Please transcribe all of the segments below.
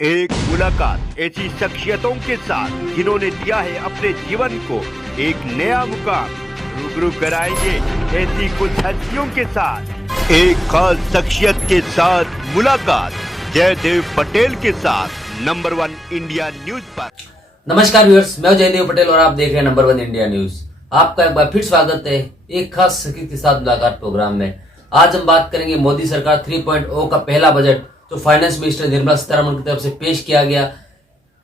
एक मुलाकात ऐसी शख्सियतों के साथ जिन्होंने दिया है अपने जीवन को एक नया मुकाम। रूबरू कराएंगे ऐसी कुछ हस्तियों के साथ एक खास शख्सियत के साथ मुलाकात जयदेव पटेल के साथ नंबर 1 इंडिया न्यूज पर। नमस्कार व्यूअर्स, मैं जयदेव पटेल और आप देख रहे हैं नंबर 1 इंडिया न्यूज। आपका एक बार फिर स्वागत है एक खास शख्सियत के साथ मुलाकात प्रोग्राम में। आज हम बात करेंगे मोदी सरकार 3.0 का पहला बजट जो फाइनेंस मिनिस्टर निर्मला सीतारमण की तरफ से पेश किया गया।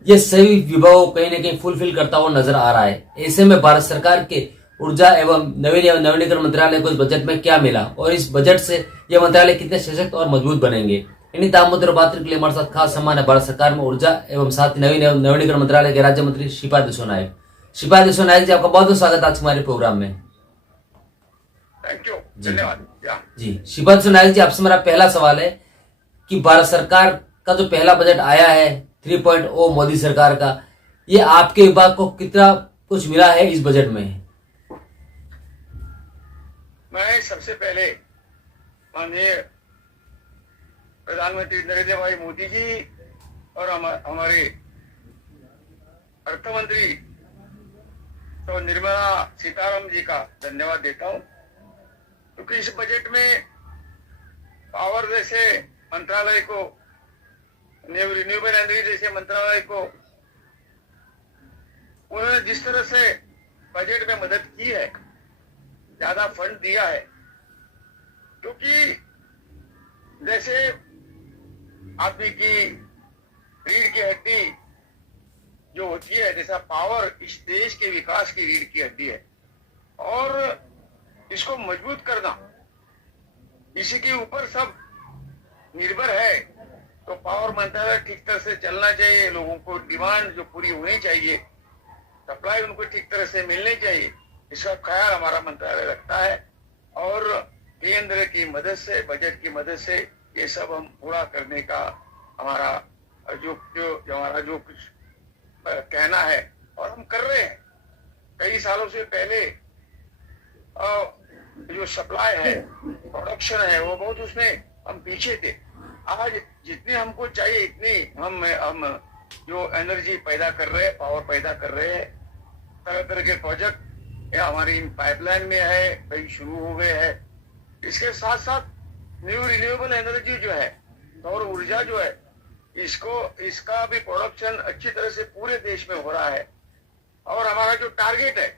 ये सभी विभागों को कहीं न कहीं फुलफिल करता हुआ नजर आ रहा है। ऐसे में भारत सरकार के ऊर्जा एवं नवीनीकरण मंत्रालय को इस बजट में क्या मिला और इस बजट से यह मंत्रालय कितने सशक्त और मजबूत बनेंगे, इन्हीं तमाम मुद्दों पर बात करने के लिए हमारे साथ खास सम्मान है भारत सरकार में ऊर्जा एवं साथ ही नवीनीकरण मंत्रालय के राज्य मंत्री श्रीपाद येसो नायक। श्रीपाद येसो नायक जी, आपका बहुत बहुत स्वागत आज हमारे प्रोग्राम में। थैंक यू, धन्यवाद जी। श्रीपाद येसो नायक जी, आपसे मेरा पहला सवाल है कि भारत सरकार का जो पहला बजट आया है 3.0 मोदी सरकार का, ये आपके विभाग को कितना कुछ मिला है इस बजट में? मैं सबसे पहले माननीय प्रधानमंत्री नरेंद्र भाई मोदी जी और हमारे अर्थ मंत्री तो निर्मला सीतारमण जी का धन्यवाद देता हूं, क्योंकि इस बजट में पावर जैसे मंत्रालय को, रिन्यूएबल एनर्जी जैसे मंत्रालय को उन्होंने जिस तरह से बजट में मदद की है, ज्यादा फंड दिया है, क्योंकि जैसे आदमी की रीढ़ की हड्डी जो होती है, जैसा पावर इस देश के विकास की रीढ़ की हड्डी है और इसको मजबूत करना इसी के ऊपर सब निर्भर है। तो पावर मंत्रालय ठीक तरह से चलना चाहिए, लोगों को डिमांड जो पूरी होनी चाहिए, सप्लाई उनको ठीक तरह से मिलनी चाहिए, इसका ख्याल हमारा मंत्रालय रखता है और केंद्र की मदद से, बजट की मदद से ये सब हम पूरा करने का हमारा जो कुछ कहना है और हम कर रहे हैं। कई सालों से पहले जो सप्लाई है, प्रोडक्शन है, वो बहुत उसमें हम पीछे थे। आज जितनी हमको चाहिए इतनी हम जो एनर्जी पैदा कर रहे हैं, पावर पैदा कर रहे हैं, तरह तरह के प्रोजेक्ट हमारी पाइपलाइन में है, कई शुरू हो गए हैं। इसके साथ साथ रिन्यूएबल एनर्जी जो है, सौर ऊर्जा जो है, इसका भी प्रोडक्शन अच्छी तरह से पूरे देश में हो रहा है और हमारा जो टारगेट है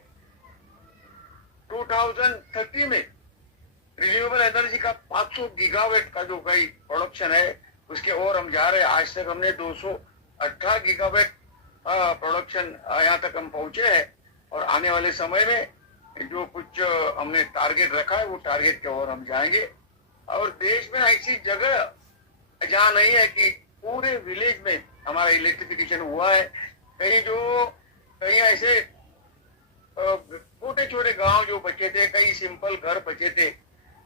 2030 में रिन्यूएबल एनर्जी का 500 गीगावाट का जो कई प्रोडक्शन है उसके और हम जा रहे हैं। आज तक हमने 218 गीगावाट प्रोडक्शन यहाँ तक हम पहुंचे हैं और आने वाले समय में जो कुछ हमने टारगेट रखा है वो टारगेट के और हम जाएंगे। और देश में ऐसी जगह जहाँ नहीं है कि पूरे विलेज में हमारा इलेक्ट्रिफिकेशन हुआ है। कहीं ऐसे छोटे छोटे गांव जो बचे थे, कई सिंपल घर बचे थे,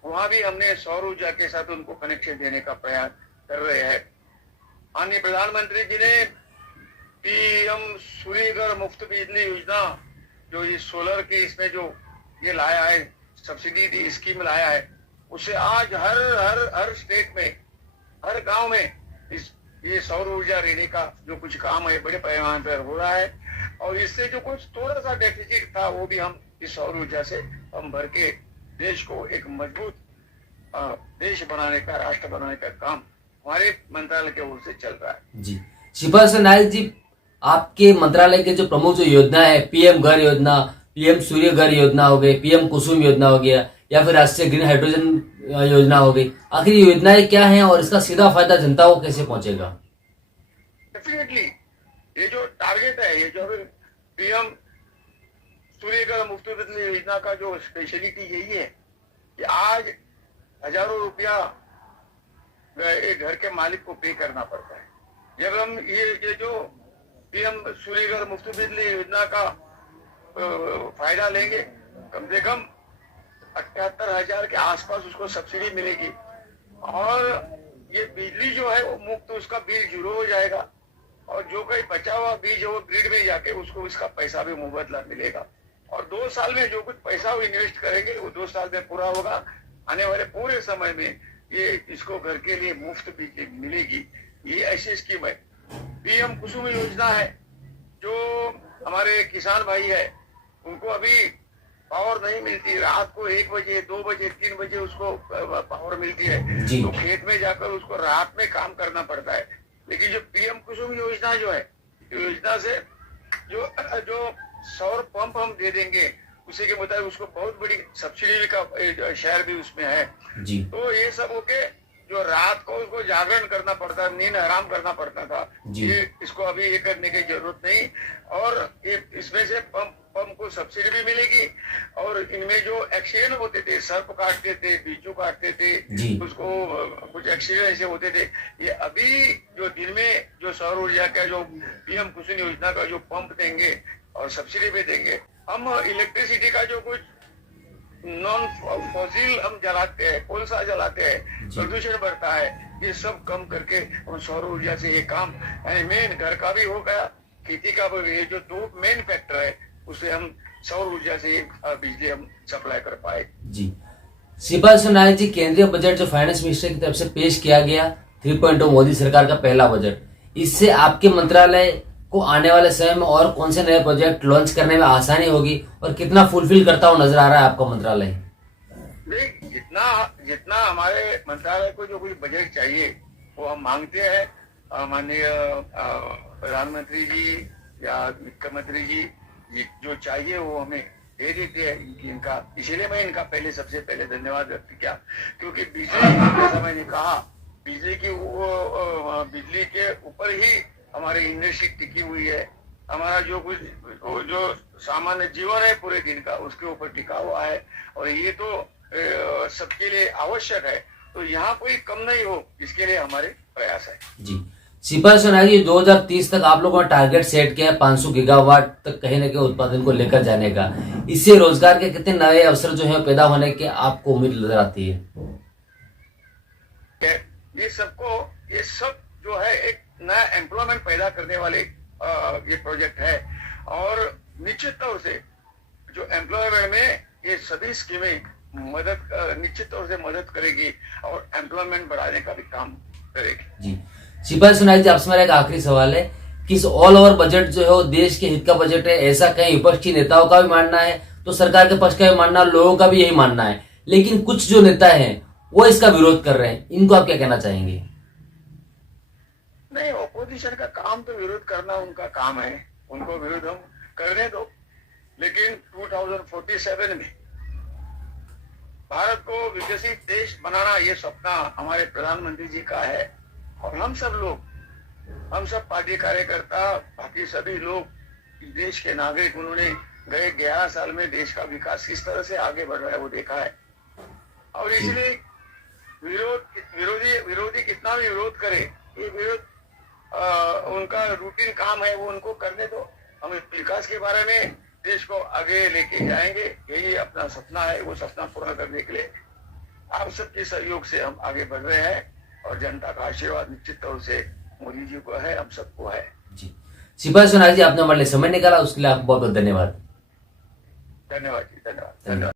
वहां भी हमने सौर ऊर्जा के साथ उनको कनेक्शन देने का प्रयास कर रहे हैं। माननीय प्रधानमंत्री जी ने पीएम सूर्यघर मुफ्त बिजली योजना जो ये सोलर की इसमें जो ये लाया है, सब्सिडी दी स्कीम लाया है, उससे आज हर स्टेट में, हर गांव में ये सौर ऊर्जा देने का जो कुछ काम है बड़े पैमाने पर हो रहा है और इससे जो कुछ थोड़ा सा डेफिसिट था वो भी हम इस सौर ऊर्जा से हम भर के देश को एक मजबूत देश बनाने का, राष्ट्र बनाने का काम हमारे मंत्रालय की ओर से चल रहा है। जी, श्रीपाद येसो नायक जी, आपके मंत्रालय के जो प्रमुख जो योजना है, पीएम घर योजना, पीएम सूर्य घर योजना हो गई, पीएम कुसुम योजना हो गया या फिर राष्ट्रीय ग्रीन हाइड्रोजन योजना हो गई, आखिर ये योजनाएं क्या हैं और इसका सीधा फायदा जनता को कैसे पहुंचेगा? डेफिनेटली ये जो टारगेट है, ये जो पीएम सूर्यघर मुफ्त बिजली योजना का जो स्पेशलिटी यही है कि आज हजारों रुपया एक घर के मालिक को पे करना पड़ता है। जब हम ये जो पीएम सूर्यघर मुफ्त बिजली योजना का फायदा लेंगे, कम से कम 78,000 के आसपास उसको सब्सिडी मिलेगी और ये बिजली जो है वो मुफ्त, उसका बिल 0 हो जाएगा और जो कहीं बचा हुआ बीज वो ग्रिड में जाके उसको इसका पैसा भी मुबदला मिलेगा और 2 साल में जो कुछ पैसा वो इन्वेस्ट करेंगे वो 2 साल में पूरा होगा। आने वाले पूरे समय में ये इसको घर के लिए मुफ्त बिजली मिलेगी। ये ऐसी स्कीम है पीएम कुसुम योजना है, जो हमारे किसान भाई है उनको अभी पावर नहीं मिलती, रात को 1 बजे 2 बजे 3 बजे उसको पावर मिलती है, जी। तो खेत में जाकर उसको रात में काम करना पड़ता है। लेकिन जो पीएम कुसुम योजना जो है, योजना से जो सौर पंप हम दे देंगे, उसी के मुताबिक उसको बहुत बड़ी सब्सिडी का शेयर भी उसमें है जी। तो ये सब होके जो रात को उसको जागरण करना पड़ता, नींद आराम करना पड़ता था, जी। ये इसको अभी ये करने की जरूरत नहीं। और ये इसमें से पंप को सब्सिडी भी मिलेगी, और इनमें जो एक्सीडेंट होते थे, सर्प काटते थे, बिच्छू काटते थे, जी। उसको कुछ एक्सीडेंट ऐसे होते थे, ये अभी जो दिन में जो सौर ऊर्जा का जो पीएम कुसुम योजना का जो पंप देंगे और सब्सिडी भी देंगे, हम इलेक्ट्रिसिटी का जो कुछ नॉन फॉसिल हम जलाते हैं, कोलसा जलाते हैं, प्रदूषण बढ़ता है, ये सब कम करके हम सौर ऊर्जा से ये काम मेन घर का भी हो गया, खेती का भी, ये जो 2 मेन फैक्टर है उसे हम सौर ऊर्जा से बिजली हम सप्लाई कर पाए। जी। श्रीपाद नायक जी, केंद्रीय बजट जो फाइनेंस मिनिस्टर की तरफ से पेश किया गया 3.0 मोदी सरकार का पहला बजट, इससे आपके मंत्रालय को आने वाले समय में और कौन से नए प्रोजेक्ट लॉन्च करने में आसानी होगी और कितना फुलफिल करता हुआ नजर आ रहा है आपका मंत्रालय? नहीं, जितना हमारे मंत्रालय को जो कुछ बजट चाहिए वो हम मांगते हैं, माननीय प्रधानमंत्री जी या मुख्यमंत्री जी जो चाहिए वो हमें दे देते हैं इनका, इसीलिए मैं इनका सबसे पहले धन्यवाद व्यक्त किया, क्योंकि बिजली, जैसा मैंने कहा, बिजली के ऊपर ही हमारी इंडस्ट्री टिकी हुई है, हमारा जो कुछ जो सामान्य जीवन है पूरे दिन का उसके ऊपर टिका हुआ है, और ये तो सबके लिए आवश्यक है, तो यहाँ कोई कम नहीं हो, इसके लिए हमारे प्रयास है। जी। श्रीपाद नायक जी, 2030 तक आप लोगों ने टारगेट सेट किया है 500 गीगावाट तक कहीं न कहीं उत्पादन को लेकर जाने का, इससे रोजगार के कितने नए अवसर जो है पैदा होने की आपको उम्मीद नजर आती है? ये सब जो है एक नया एम्प्लॉयमेंट पैदा करने वाले ये प्रोजेक्ट है, और निश्चित तौर से जो एम्प्लॉयमेंट में ये सभी स्कीमें निश्चित तौर से मदद करेगी और एम्प्लॉयमेंट बढ़ाने का भी काम करेगी। जी। श्रीपाद नायक जी, आपसे मेरा एक आखिरी सवाल है कि इस ऑल ओवर बजट जो है वो देश के हित का बजट है, ऐसा कहीं विपक्षी नेताओं का भी मानना है, तो सरकार के पक्ष का भी मानना, लोगों का भी यही मानना है, लेकिन कुछ जो नेता हैं वो इसका विरोध कर रहे हैं, इनको आप क्या कहना चाहेंगे? नहीं, ऑपोजिशन का काम तो विरोध करना उनका काम है, उनको विरोध हम करने दो, लेकिन 2047 में भारत को विकसित देश बनाना ये सपना हमारे प्रधानमंत्री जी का है, और हम सब पार्टी कार्यकर्ता, बाकी सभी लोग, देश के नागरिक, उन्होंने गए 11 साल में देश का विकास किस तरह से आगे बढ़ रहा है वो देखा है, और इसलिए विरोधी कितना भी विरोध करे, ये विरोध उनका रूटीन काम है, वो उनको करने दो, हम विकास के बारे में देश को आगे लेके जाएंगे, यही अपना सपना है, वो सपना पूरा करने के लिए आप सबके सहयोग से हम आगे बढ़ रहे हैं, और जनता का आशीर्वाद निश्चित तौर से मोदी जी को है, हम सबको है। जी। श्रीपाद नायक जी, आपने हमारे लिए समय निकाला, उसके लिए आपको बहुत बहुत धन्यवाद। धन्यवाद जी, धन्यवाद।